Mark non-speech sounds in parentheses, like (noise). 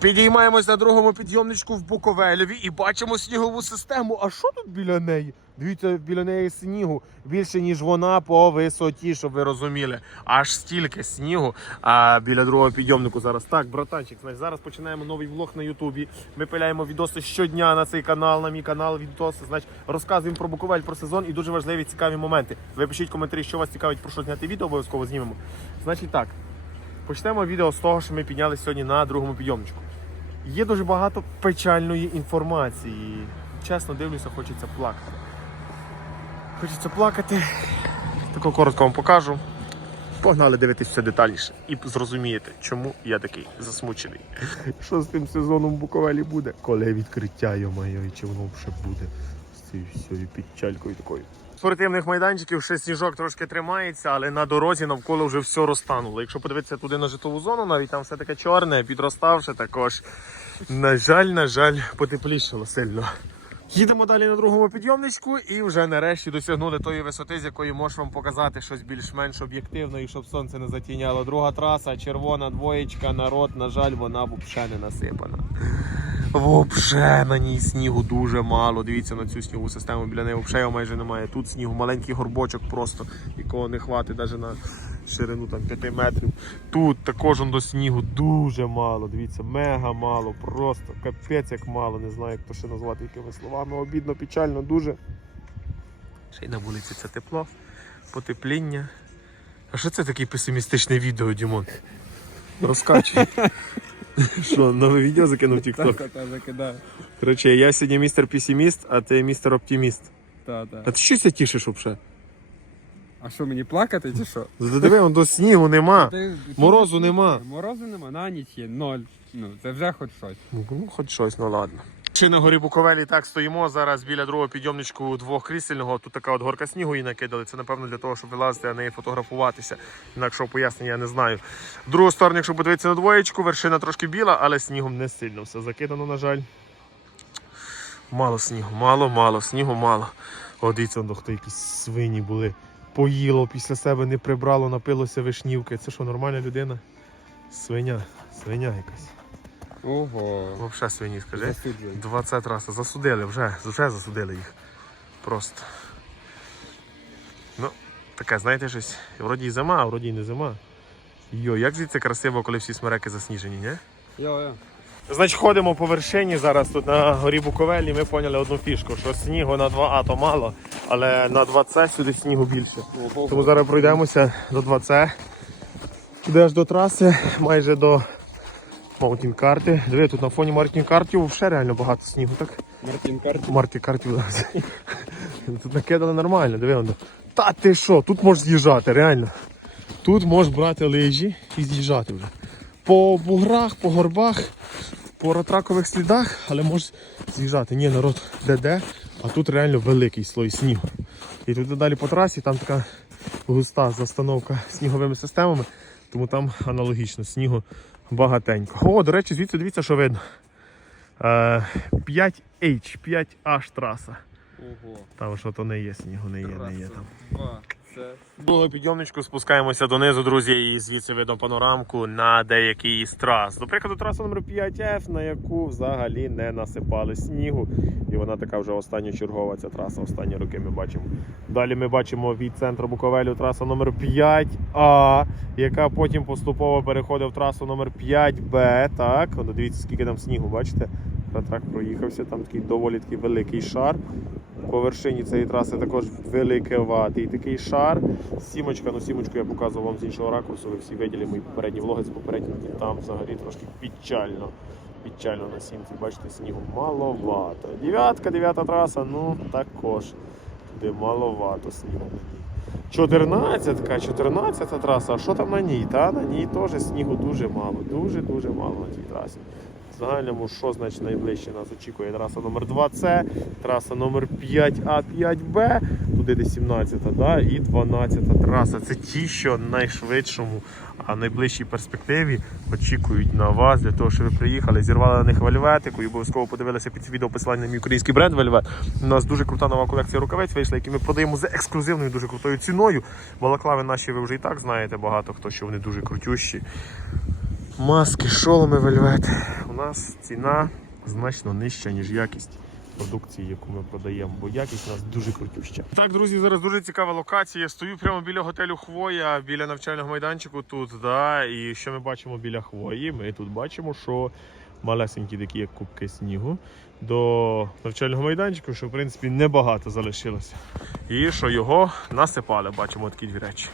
Підіймаємось на другому підйомничку в Буковелеві і бачимо снігову систему. А що тут біля неї? Дивіться, біля неї снігу більше, ніж вона по висоті, щоб ви розуміли. Аж стільки снігу а біля другого підйомнику зараз. Так, братанчик, значить, зараз починаємо новий влог на Ютубі. Ми пиляємо відоси щодня на цей канал, на мій канал відоси. Значить, розказуємо про Буковель, про сезон і дуже важливі цікаві моменти. Ви пишіть коментарі, що вас цікавить, про що зняти відео, обов'язково знімемо. Значить так, почнемо відео з того, що ми піднялися сьогодні на другому підйомничку. Є дуже багато печальної інформації. Чесно дивлюся, хочеться плакати. Хочеться плакати. Тако коротко вам покажу. Погнали дивитися все детальніше і зрозумієте, чому я такий засмучений. Що з тим сезоном в Буковелі буде? Коли відкриття йо-моє, і чи воно ще буде з цією всією підчалькою такою. Спортивних майданчиків ще сніжок трошки тримається, але на дорозі навколо вже все розтануло. Якщо подивитися туди на житлову зону, навіть там все таке чорне, підроставше також. На жаль, на жаль, потеплішало сильно. Їдемо далі на другому підйомничку і вже нарешті досягнули тої висоти, з якої можу вам показати щось більш-менш об'єктивно і щоб сонце не затіняло. Друга траса, червона двоєчка, народ, на жаль, вона взагалі не насипана. Вообще на ній снігу дуже мало. Дивіться на цю снігову систему. Біля неї взагалі його майже немає. Тут снігу, маленький горбочок просто, якого не хватить навіть на ширину там 5 метрів. Тут також до снігу дуже мало. Дивіться, мега мало, просто капець як мало. Не знаю, як то ще назвати якими словами. Обідно, печально, дуже. Ще й на вулиці це тепло, потепління. А що це такий песимістичне відео, Дімон? Розкачуй. (laughs) Що, нове відео закинув TikTok? Так, так, закидаю. Коротше, я сьогодні містер песиміст, а ти містер оптиміст. Так, так. А ти щось тішиш взагалі? А що, мені плакати чи що? Диви, он до снігу нема. Ти- Морозу нема. Морозу нема, на ніч є, ноль. Ну, це вже хоч щось. Ну, хоч щось, ну ладно. Ще на горі Буковелі так стоїмо. Зараз біля другого підйомничку двохкрісельного. Тут така от горка снігу і накидали. Це напевно для того, щоб вилазити, а не фотографуватися. Інакшого пояснення я не знаю. Другу сторону, якщо подивитися на двоєчку, вершина трошки біла, але снігом не сильно. Все закидано, на жаль. Мало снігу, мало, мало, снігу мало. О, дивіться, хто якісь свині були. Поїло після себе, не прибрало, напилося вишнівки. Це що, нормальна людина? Свиня, свиня якась. Ого. Взагалі свині, скажи. Засуджую. 20 раз. Засудили, вже, вже засудили їх. Просто. Ну, таке, знаєте, щось. Вроді і зима, а вроді і не зима. Йо, як звідси красиво, коли всі смереки засніжені, ні? Йо, йо. Значить, ходимо по вершині зараз тут на горі Буковелі. Ми поняли одну фішку, що снігу на 2А то мало, але на 2С сюди снігу більше. Ого. Тому зараз пройдемося до 2С. Туди аж до траси, майже до Маунтін карти. Диви, тут на фоні Мартін картів взагалі реально багато снігу, так? Мартін Карт. Марті картів. Тут накидали нормально, диви. воно. Та ти що, тут можеш з'їжджати, реально. Тут можеш брати лижі і з'їжджати вже. По буграх, по горбах, по ратракових слідах, але можеш з'їжджати. Ні, народ де-де, а тут реально великий слой снігу. І тут далі по трасі, там така густа застановка сніговими системами, тому там аналогічно снігу багатенько. О, до речі, звідси дивіться, що видно. Е, 5H, 5H траса. Ого. Там що то не є снігу, не є, не є там. Це. Другу підйомничку спускаємося донизу, друзі, і звідси видно панорамку на деякий із трас. До прикладу, траса номер 5F, на яку взагалі не насипали снігу. І вона така вже останньочергова ця траса. Останні роки ми бачимо. Далі ми бачимо від центру Буковелю траса номер 5А, яка потім поступово переходить в трасу номер 5Б. Так, От дивіться, скільки там снігу, бачите? Трак проїхався, там такий доволі такий великий шар. По вершині цієї траси також великий такий шар. Сімочка, ну сімочку я показував вам з іншого ракурсу, ви всі виділи мої попередні влоги з попередніх, там взагалі трошки печально. Печально на сімці, бачите, снігу маловато. Дев'ятка, дев'ята траса, ну також. Туди маловато снігу на ній. 14, 14 траса, а що там на ній? Та на ній теж снігу дуже мало, дуже-дуже мало на тій трасі. В загальному, що значить найближче нас очікує траса номер 2С, траса номер 5А, 5Б, туди де 17 да, і 12 траса. Це ті, що найшвидшому, а найближчій перспективі очікують на вас для того, щоб ви приїхали, зірвали на них вельветику і обов'язково подивилися під відео посилання на мій український бренд Вельвет. У нас дуже крута нова колекція рукавиць вийшла, які ми продаємо за ексклюзивною, дуже крутою ціною. Балаклави наші ви вже і так знаєте багато хто, що вони дуже крутющі. Маски, шоломи вельвет. У нас ціна значно нижча, ніж якість продукції, яку ми продаємо, бо якість у нас дуже крутюща. Так, друзі, зараз дуже цікава локація. Я стою прямо біля готелю Хвоя, біля навчального майданчику тут. Да, і що ми бачимо біля хвої? Ми тут бачимо, що малесенькі такі, як кубки снігу, до навчального майданчику, що в принципі небагато залишилося. І що його насипали, бачимо такі дві речі.